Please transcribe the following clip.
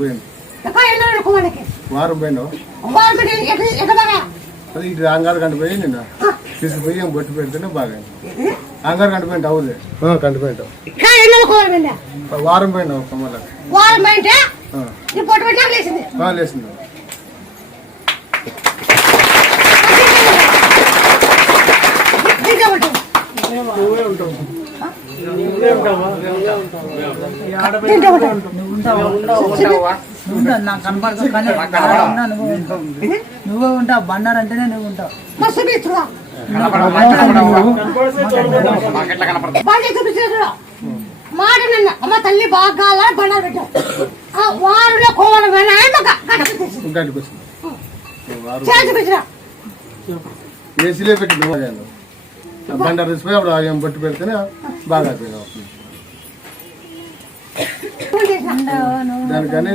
పోయింది. వారం పోయినావు అది ఇటు అంగారు కంటిపోయి నిన్న తీసుకుపోయి బొట్టు పెడితేనే బాగా అంగారు కంటిపోయింది అవుదే కంటిపోయింటావు వారం పోయినావు కమ్మలకి లేచింది నువ్వే ఉంటావు నువ్వే ఉంటావు బండారు అంటేనే నువ్వు ఉంటావు మాట నిన్న అమ్మ తల్లి బాగా బండారు పెట్టావు వారిలో కోవడం ఏసీలే పెట్టి బండారు తీసిపోయి అప్పుడు ఆయన బొట్టు పెడితేనే బాగా అయిపోయింది దానికని